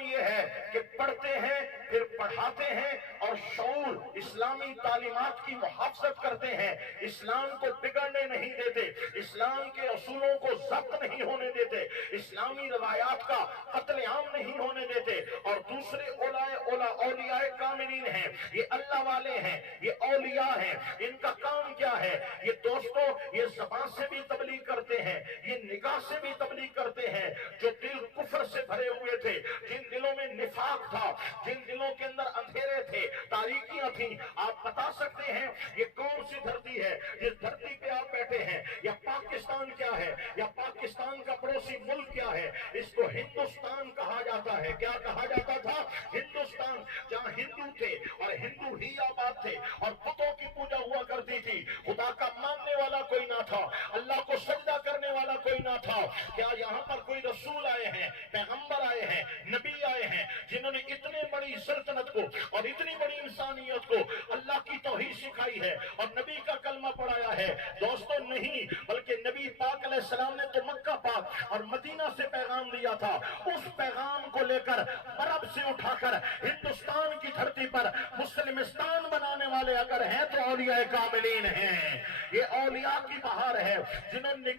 کام یہ ہے کہ پڑھتے ہیں پھر پڑھاتے ہیں اور شعور اسلامی تعلیمات کی محافظت کرتے ہیں، اسلام کو بگڑنے نہیں دیتے، اسلام کے اصولوں کو ضبط نہیں ہونے دیتے، اسلامی روایات کا قتل عام نہیں ہونے دیتے۔ اور دوسرے اولیاء کاملین ہیں، یہ اللہ والے ہیں، یہ اولیاء ہیں، ان کا کام کیا ہے؟ یہ دوستو یہ زبان سے بھی تبلیغ کرتے ہیں، یہ نگاہ سے بھی تبلیغ کرتے ہیں۔ جو دل کفر سے بھرے ہوئے تھے، جن دلوں میں نفاق تھا، جن دلوں کے اندر اندھیرے تھے، تاریکیاں تھیں، آپ بتا سکتے ہیں یہ کون سی دھرتی ہے جس دھرتی پہ آپ بیٹھے ہیں؟ یا پاکستان کیا ہے؟ یا پاکستان کا پڑوسی ملک کیا ہے؟ اس کو ہندوستان کہا جاتا ہے۔ کیا کہا جاتا تھا؟ ہندوستان، جہاں ہندو تھے اور ہندو ہی آباد تھے اور بتوں کی پوجا ہوا کرتی تھی، خدا کا ماننے والا کوئی نہ تھا، اللہ کو سجدہ کرنے والا کوئی نہ تھا۔ کیا یہاں پر کوئی رسول آئے ہیں، پیغمبر آئے ہیں، نبی آئے ہیں جنہوں نے اتنے بڑی سلطنت کو اور اتنی بڑی انسانیت کو اللہ کی توحید سکھائی ہے اور نبی کا کلمہ پڑھایا ہے؟ دوستو نہیں، بلکہ نبی پاک علیہ السلام نے تو مکہ پاک اور مدینہ سے پیغام دیا تھا، اس پیغام کو لے کر عرب سے اٹھا کر ہندوستان کی دھرتی پر مسلمستان بنانے والے اگر ہیں تو اولیاء کاملین ہیں۔ یہ اولیاء کی بہار ہے جنہوں نے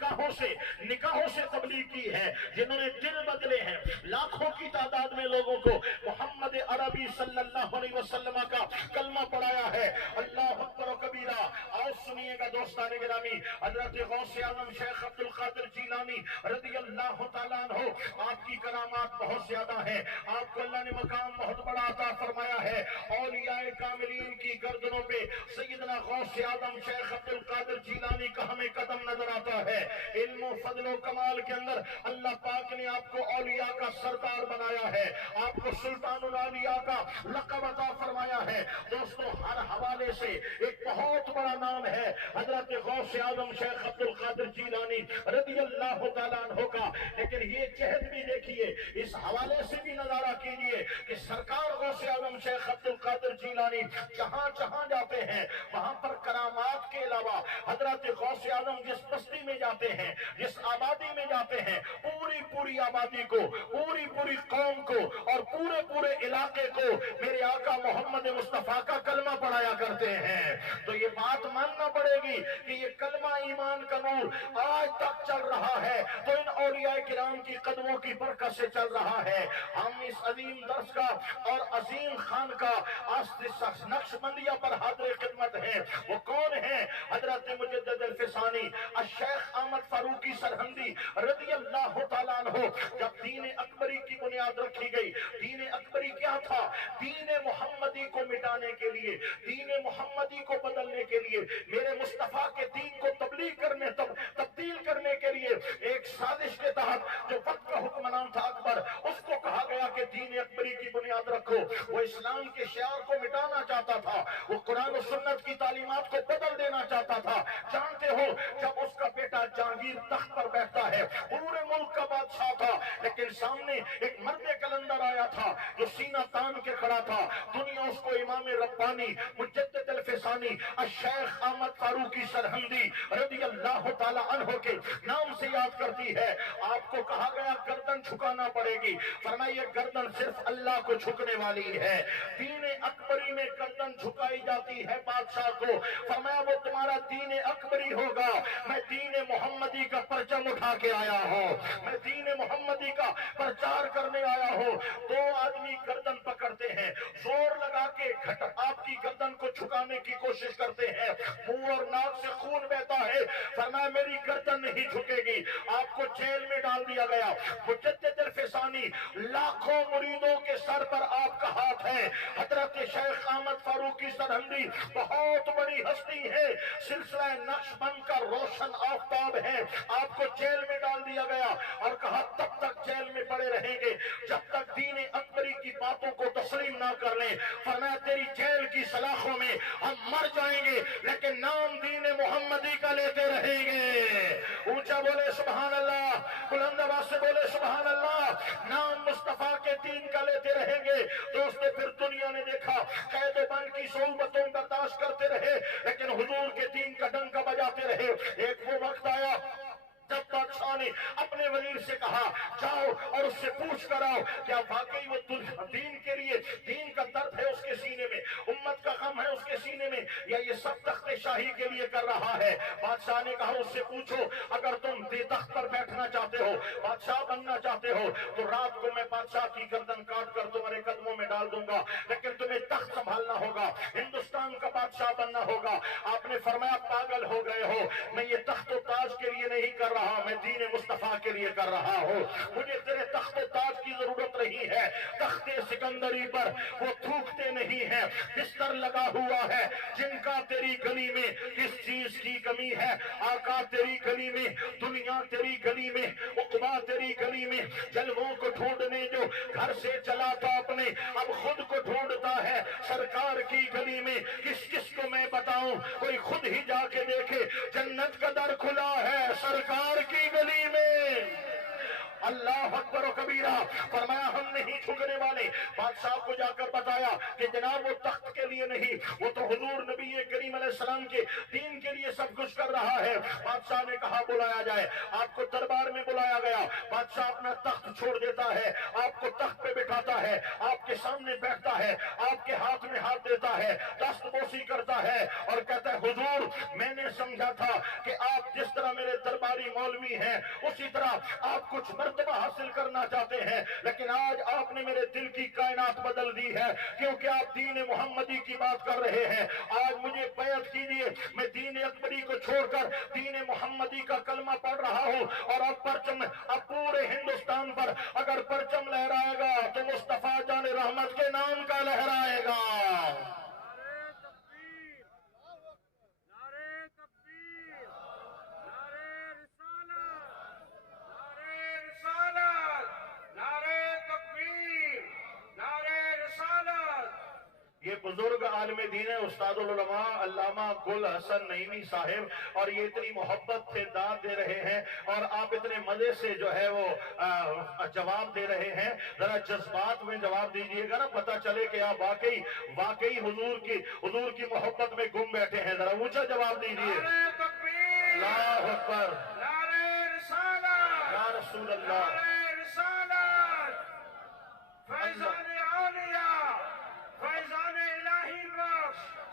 نکاحوں سے تبلیغ کی ہے، جنہوں نے دل بدلے ہیں، لاکھوں کی تعداد میں لوگوں کو محمد عربی صلی اللہ علیہ وسلم کا کلمہ پڑھایا ہے۔ اللہ اکبر و کبیرہ۔ آؤ سنیے گا دوستان گرامی، حضرت غوث اعظم شیخ عبد القادر جیلانی رضی اللہ تعالیٰ عنہ، آپ کی کرامات بہت زیادہ ہیں، آپ کو اللہ نے مقام بہت بڑا عطا فرمایا ہے۔ اولیاء کاملین کی گردنوں پہ سیدنا غوث اعظم شیخ عبد القادر جیلانی کا ہمیں قدم نظر آتا ہے۔ علم و فضل و کمال کے اندر اللہ پاک نے آپ کو اولیاء کا سردار بنایا ہے، آپ کو سلطان الاولیاء کا لقب عطا فرمایا ہے۔ دوستو ہر حوالے سے ایک بہت بڑا نام ہے حضرت غوث اعظم شیخ عبد القادر جیلانی رضی اللہ تعالیٰ عنہ کا، لیکن یہ جہد بھی دیکھیے، اس حوالے سے بھی نظارہ کیجئے کہ سرکار غوث اعظم شیخ عبد القادر جیلانی جہاں جہاں جاتے ہیں وہاں پر کرامات کے علاوہ حضرت غوث اعظم جس بستی میں جاتے ہیں، جس آبادی میں جاتے ہیں، پوری آبادی کو، پوری قوم کو اور پورے علاقے کو میرے آقا محمد مصطفیٰ کا کلمہ پڑھایا کرتے ہیں۔ تو یہ بات ماننا پڑے گی کہ یہ کلمہ ایمان کا نور آج تک چل رہا ہے تو ان اولیاء کرام کی قدموں کی برکت سے چل رہا ہے۔ ہم اس عظیم درس کا اور عظیم خان کا نقش بندیہ پر حاضر خدمت ہیں۔ وہ کون ہیں؟ حضرت مجدد الفسانی الشیخ احمد فاروقی سرہندی رضی اللہ تعالیٰ عنہ۔ جب دین اکبری کی بنیاد رکھی گئی، دین اکبری کیا تھا؟ دین محمدی کو مٹانے کے لیے، دین محمدی کو بدلنے کے لیے، میرے مصطفیٰ کے دین کو تبدیل کرنے کے لیے ایک سازش کے تحت جو وقت کا حکمران تھا اکبر، اس کو کہا گیا کہ دین اکبری کی بنیاد رکھو۔ وہ اسلام کے شعار کو مٹانا چاہتا تھا، وہ قرآن و سنت کی تعلیمات کو بدل دینا چاہتا تھا۔ جانتے ہو جب اس کا بیٹا جہانگیر تخت پر بیٹھتا ہے، پورے ملک کا بادشاہ تھا، لیکن سامنے ایک مرد کلندر آیا تھا جو سینہ تان کے کھڑا تھا۔ دنیا اس کو امام ربانی مجدد الفسانی الشیخ احمد فاروقی سرہندی رضی اللہ تعالیٰ عنہ کے نام سے یاد کرتی ہے۔ آپ کو کہا گیا گردن جھکانا پڑے گی، فرمایا یہ گردن صرف اللہ کو جھکنے والی ہے۔ دین اکبری میں گردن جھکائی جاتی ہے بادشاہ کو، فرمایا وہ تمہارا دین اکبری ہوگا، میں دین محمدی کا پرچم اٹھا کے آیا ہوں، میں دین محمدی کا پرچار کرنے آیا ہوں۔ دو آدمی گردن پکڑتے ہیں، زور لگا کے آپ کی گردن کو جھکانے کی کوشش کرتے ہیں، منہ اور ناک سے خون بہتا ہے، فرمایا میری گردن نہیں جھکے گی۔ آپ کو جیل میں ڈال دیا گیا۔ مجدد الفسانی لاکھوں مریدوں کے سر پر آپ کا ہاتھ ہے۔ حضرت شیخ احمد فاروقی سرہندی بہت بڑی ہستی ہے، سلسلہ نقشبند کا روشن آفتاب ہے۔ آپ کو جیل میں ڈال دیا گیا اور کہا تب تک جیل میں پڑے رہیں گے جب تک دین اکبری کی باتوں کو تسلیم نہ کر لیں۔ فرمایا تیری جیل کی سلاخوں میں ہم مر جائیں گے لیکن نام دین محمدی کا لیتے رہیں گے۔ اونچا بولے سبحان اللہ، بلند آواز سے بولے سبحان اللہ۔ نام مصطفیٰ کے دین کا لیتے رہیں گے۔ دوستو پھر دنیا نے دیکھا قید و بند کی صعوبتوں برداشت کرتے رہے لیکن حضور کے دین کا ڈنکا بجاتے رہے۔ ایک وہ وقت آیا جب بادشاہ ने अपने वजीर से कहा जाओ और उससे पूछ कर आओ क्या वाकई वो दीन के लिए, दीन का दर्द है उसके सीने में, उम्मत का गम है उसके सीने में, या ये सब तख्ते शाही के लिए कर रहा है। बादशाह ने कहा उससे पूछो, अगर तुम तख्त पर बैठना चाहते हो, बादशाह बनना चाहते हो, तो रात को मैं बादशाह की गर्दन काट कर तुम्हारे कदमों में डाल दूंगा, लेकिन तुम्हें तख्त संभालना होगा, हिंदुस्तान का बादशाह बनना होगा। आपने फरमाया पागल हो गए हो, मैं ये तख्त ताज के लिए नहीं कर रहा, मैं दीन मुस्तफा के लिए कर रहा हूँ। मुझे तेरे तख्त ताज की जरूरत नहीं है। तख्ते सिकंदरी पर वो थूकते नहीं है, बिस्तर लगा हुआ है। जिनका तेरी गली में किस चीज की कमी है, आका तेरी गली में, दुनिया तेरी गली में, उकबा तेरी गली में, जलवों को ढूंढने जो घर से चला था अपने, अब खुद को ढूंढता है सरकार की गली में। किस किस को मैं बताऊं, कोई खुद ही जाके देखे, जन्नत का दर खुला है सरकार की गली में। अल्लाह अकबर व कबीरा। फरमाया हम नहीं झुकने वाले। बादशाह को जाकर बताया कि जनाब वो तख्त के लिए नहीं, वो तो हुजूर नबी करीम अलैहिस्सलाम के दीन के लिए सब कुछ कर रहा है। बादशाह ने कहा बुलाया जाए। आपको दरबार में बुलाया गया। बादशाह अपना तख्त छोड़ देता है, आपको तख्त पे बिठाता है, आपके सामने बैठता है, आपके हाथ में हाथ देता है, दस्तबोसी करता है और कहता है हुजूर मैंने समझा था कि आप जिस तरह मेरे दरबारी मौलवी हैं उसी तरह आप कुछ मर्तबा हासिल करना चाहते हैं, लेकिन आज आपने मेरे दिल की कायनात बदल दी है, क्योंकि आप दीन मोहम्मदी की बात कर रहे हैं। आज मुझे बैत कीजिए, मैं दीन अकबरी को छोड़कर दीन मोहम्मदी का कलमा पढ़ रहा हूँ। और अब परचम, अब पूरे हिंदुस्तान पर अगर परचम लहराएगा तो मुस्तफा जान रहमत के नाम का लहराएगा। ये बुजुर्ग आलिम दीन है उस्तादुल उलमा अल्लामा गुल हसन नईमी साहिब, और ये इतनी मोहब्बत से दाद दे रहे हैं और आप इतने मजे से जो है वो जवाब दे रहे हैं। जरा जज्बात में जवाब दीजिएगा ना, पता चले कि आप वाकई हुजूर की मोहब्बत में गुम बैठे हैं। जरा ऊंचा जवाब दीजिए। अल्लाहु अकबर, या रसूल अल्लाह।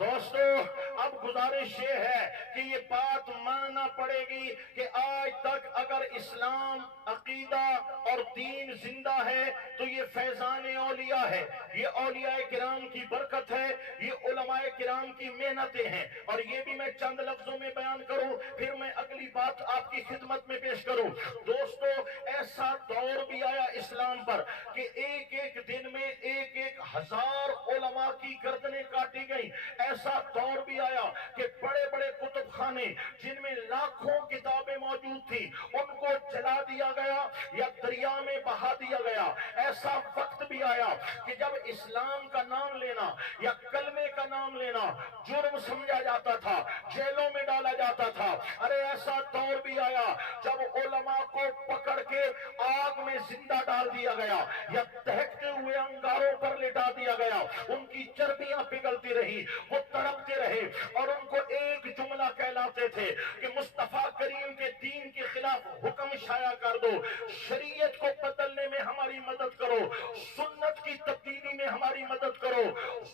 दोस्तों अब गुजारिश ये है कि ये बात मानना पड़ेगी कि आज तक अगर इस्लाम अकीदा और दीन जिंदा है तो ये फैजान औलिया है, ये औलिया किराम की बरकत है, ये उलमाए किराम की मेहनतें हैं। और ये भी मैं चंद लफ्जों में बयान करूं, फिर मैं अगली बात आपकी खिदमत में पेश करूं। दोस्तों ऐसा दौर भी आया इस्लाम पर कि एक एक दिन में एक एक हजार उलमा की गर्दनें काटी गई। ऐसा दौर भी आया कि बड़े बड़े कुतुब खाने जिनमें लाखों किताबें मौजूद थी उनको जला दिया गया या दरिया में बहा दिया गया। ऐसा वक्त भी आया कि जब इस्लाम का नाम लेना या कलमे का नाम लेना जुर्म समझा जाता था, जेलों में डाला जाता था। अरे ऐसा दौर भी आया जब उलमा को पकड़ के आग में जिंदा डाल दिया गया या दहकते हुए अंगारों पर लिटा दिया गया। उनकी चर्बियां पिघलती रही, वो तड़पते रहे और उनको एक जुमला कहलाते थे कि मुस्तफा करीम के दीन के खिलाफ हुक्म शाया कर दो, शरीयत को बदलने में हमारी मदद करो, सुन्नत की तब्दीली में हमारी मदद करो,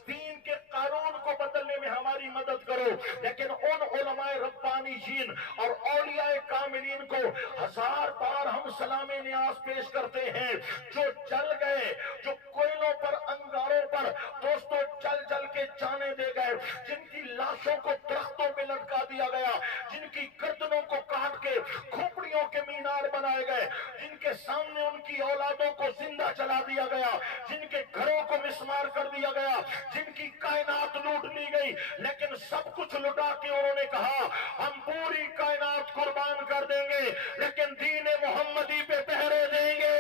दीन के कानून को बदलने में हमारी मदद करो। लेकिन उन उलमाए रब्बानीयीन और औलियाए कामिलीन को हजार बार हम सलामे नियाज पेश करते हैं जो जल गए, जो कोयलों पर अंगारों पर दोस्तों जल जल के जाने दे गए, जिनकी लाशों को दरख्तों पे लटका दिया गया, जिनकी गर्दनों को काट के खोपड़ियों के मीनार बनाए गए, जिनके सामने उनकी औलादों को जिंदा जला दिया गया, जिनके घरों को मिस्मार कर दिया गया, जिनकी कायनात लूट ली गई, लेकिन सब कुछ लुटा के उन्होंने कहा हम पूरी कायनात कुर्बान कर देंगे लेकिन दीन मोहम्मदी पे पहरे देंगे,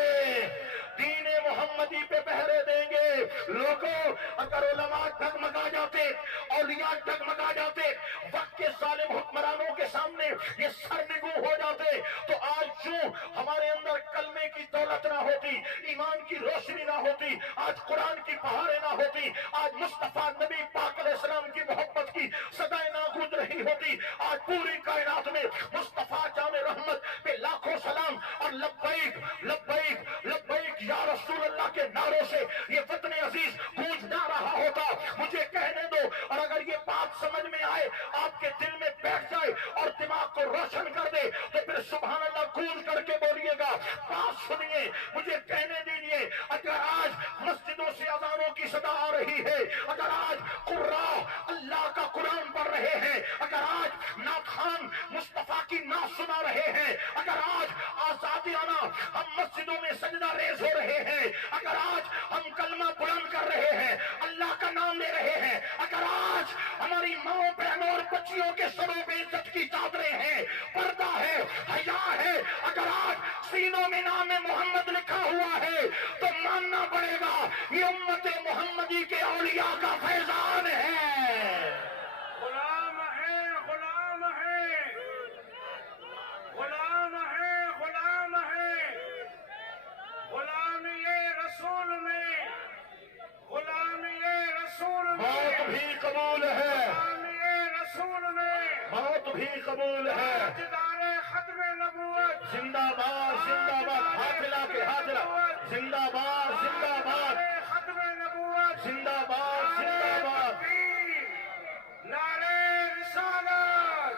दीन मोहम्मदी पे पहरे देंगे। लोगों अगर उलमा डगमगा जाते, औलिया डगमगा जाते, वक्त के जालिम हुक्मरानों के सामने ये सरनिगू हो जाते, तो आज क्यों हमारे अंदर कलमे की दौलत ना होती, ईमान की रोशनी ना होती, आज कुरान की बहारें ना होती, आज मुस्तफा नबी पाक अलैहिस्सलाम की मोहब्बत की सदाएं ना गूंज रही होती, आज पूरी कायनात में मुस्तफा जान रहमत पे लाखों सलाम कूद करके बोलिएगा। बात सुनिए, मुझे कहने दीजिए, अगर आज मस्जिदों से अजानों की सदा आ रही है, अगर आज कुर्रा अल्लाह का कुरान पढ़ रहे हैं, अगर आज नाखान मुस्तफा की नात सुना रहे हैं, अगर आज आजादियाना हम मस्जिदों में सजदा रेज हो रहे हैं, अगर आज हम कलमा बुलंद कर रहे हैं, अल्लाह का नाम ले रहे हैं, अगर आज हमारी माओ बहनों और बच्चियों के सरों पे इज्जत की चादरें हैं, पर्दा है, हया है, अगर आज सीनों में नाम मोहम्मद लिखा हुआ है, तो मानना पड़ेगा ये उम्मत मोहम्मदी के औलिया का फैजान है। गुलाम है, गुलाम है, गुलाम है, गुलाम है, गुलाम ये रसूल में, गुलाम ये रसूल में, मौत भी कबूल है, गुलाम ये रसूल में, मौत भी कबूल है। ताजदारे खत्म नबूवत, जिंदाबाद जिंदाबाद, हाफिला के हाजिरा, जिंदाबाद जिंदाबाद, खत्म नबूवत, जिंदाबाद जिंदाबाद। नारे रिसालत।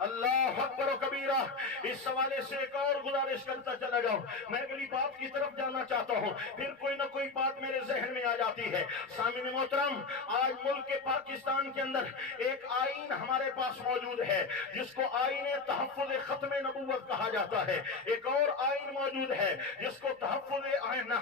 अल्लाह अकबर कबीरा। इस हवाले से एक और गुजारिश करता चला जाऊं, मैं अगली बात की तरफ जाना चाहता हूं, फिर कोई ना कोई बात मेरे जहन में आ जाती है। सामिन मोहतरम, आज मुल्क के पाकिस्तान के अंदर एक आईन हमारे पास मौजूद है जिसको आईन तहफ़्फ़ुज़ खत्म नबूवत कहा जाता है। एक और आईन मौजूद है जिसको आईन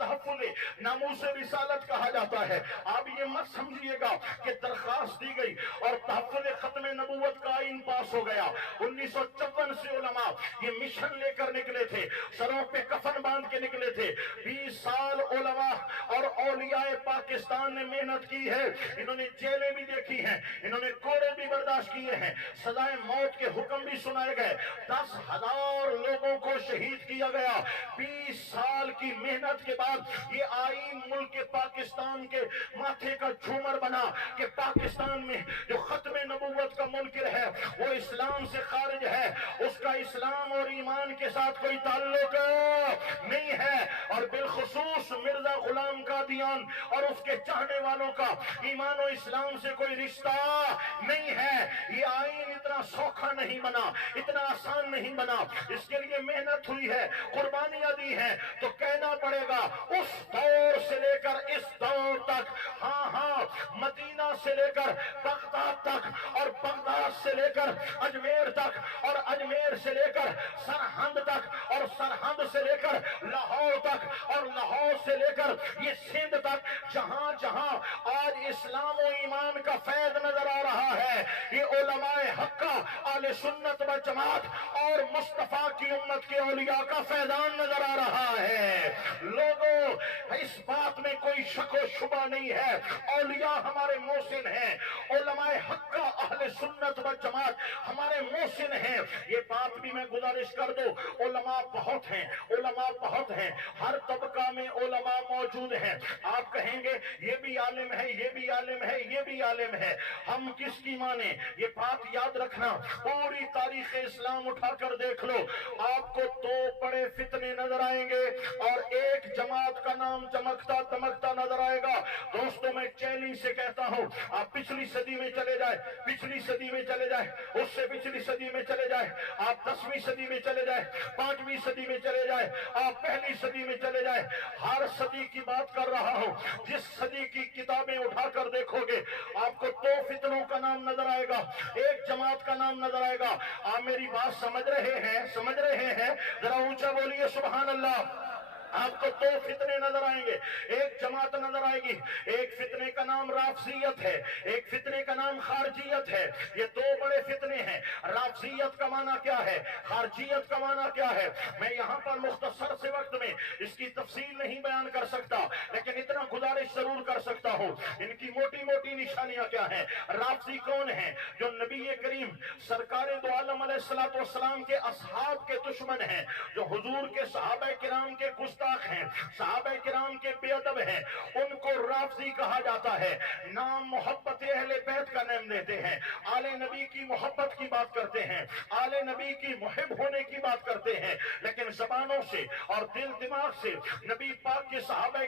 तहफ़्फ़ुज़ नामूस रिसालत कहा जाता है। आप ये मत समझिएगा कि दरखास्त दी गई और तहफ़्फ़ुज़ खत्म नबूवत का आईन पास हो गया। 1954 से उलमा ये मिशन लेकर निकले थे, सरों पे कफन बांध के निकले थे। 20 साल उलमा और औलियाए पाकिस्तान ने मेहनत की है, इन्होंने जेलें भी देखी हैं, इन्होंने कोड़े भी बर्दाश्त किए हैं, सजाए मौत के हुक्म भी सुनाए गए, 10,000 लोगों को शहीद किया गया। 20 साल की मेहनत के बाद ये आईन मुल्क के पाकिस्तान के माथे का झूमर बना कि पाकिस्तान में जो खत्म नबूवत का मुनकिर है वो इस्लाम से खारिज है, उसका इस्लाम और ईमान के साथ कोई ताल्लुक नहीं है, और बिलखुसूस मिर्जा गुलाम कादियान और उसके चाहने वालों का ईमान और इस्लाम से कोई रिश्ता नहीं है। ये आईन इतना सौखा नहीं बना, इतना आसान नहीं बना, इसके लिए मेहनत हुई है, कुर्बानियां दी हैं। तो कहना पड़ेगा उस दौर से लेकर इस दौर तक, हाँ, मदीना से लेकर बगदाद तक, और बगदाद से लेकर अजमेर तक, और अजमेर से लेकर सरहंद तक, और सरहंद से लेकर लाहौर तक, और लाहौर से लेकर ये सिंध तक, जहां जहां आज इस्लाम और ईमान का फैज़ नजर आ रहा है, ये उलमाए हक्का, आले सुन्नत व जमात और मुस्तफा की उम्मत के औलिया का फैजान नजर आ रहा है। लोगों, इस बात में कोई शक व शुबा नहीं है, औलिया हमारे मोहसिन हैं, उलमाए हक्का अहले सुन्नत व जमात हमारे मोहसिन हैं। ये बात भी मैं गुजारिश कर दूं, उलमा बहुत हैं, उलमा बहुत हैं, हर तबका में उलमा मौजूद हैं। आप कहेंगे ये भी आलिम है, ये भी आलिम है, ये भी आलिम है, हम किसकी माने? ये बात याद रखना, पूरी तारीख इस्लाम उठाकर देख लो, आपको दो बड़े फितने नजर आएंगे और एक जमात का नाम चमकता दमकता नजर आएगा। दोस्तों, मैं चैलेंज से कहता हूं, आप पिछली सदी में चले जाए, पिछली सदी में चले जाए, उससे पिछली सदी में चले जाए, आप 10वीं सदी में चले जाए, 5वीं सदी में चले जाए, आप पहली सदी में चले जाए, हर सदी की बात कर रहा हूं। जिस सदी की किताबें उठाकर देखोगे आपको दो फितनों का नाम नजर आएगा, एक जमात का नाम नजर आएगा। आप मेरी बात समझ रहे हैं? समझ रहे हैं? जरा ऊंचा बोलिए सुभान अल्लाह। आपको दो फितने नजर आएंगे, एक जमात नजर आएगी, एक फितने का नाम राफजियत है, एक फितने का नाम खारजियत है। ये दो बड़े फितने हैं। राफजियत का माना क्या है, खारजियत का माना क्या है, मैं यहाँ पर मुख्तसर से वक्त में इसकी तफसील नहीं बयान कर सकता, लेकिन इतना गुजारिश जरूर कर सकता हूँ, इनकी मोटी मोटी निशानियां क्या हैं। राफजी कौन है? जो नबी करीम सरकार दो आलम अलैहिस्सलातु वस्सलाम के असहाब के दुश्मन हैं, जो हुजूर के सहाबा किराम के गुस्ताख हैं, सहाबा किराम के बेअदब हैं, उनको राफजी कहा जाता है। नाम मोहब्बत अहले बैत का नाम देते हैं, आले नबी की मोहब्बत की बात करते हैं, आले नबी की मुहिब होने की बात करते हैं, लेकिन जबानों से और दिल दिमाग से नबी पाक के सहाबा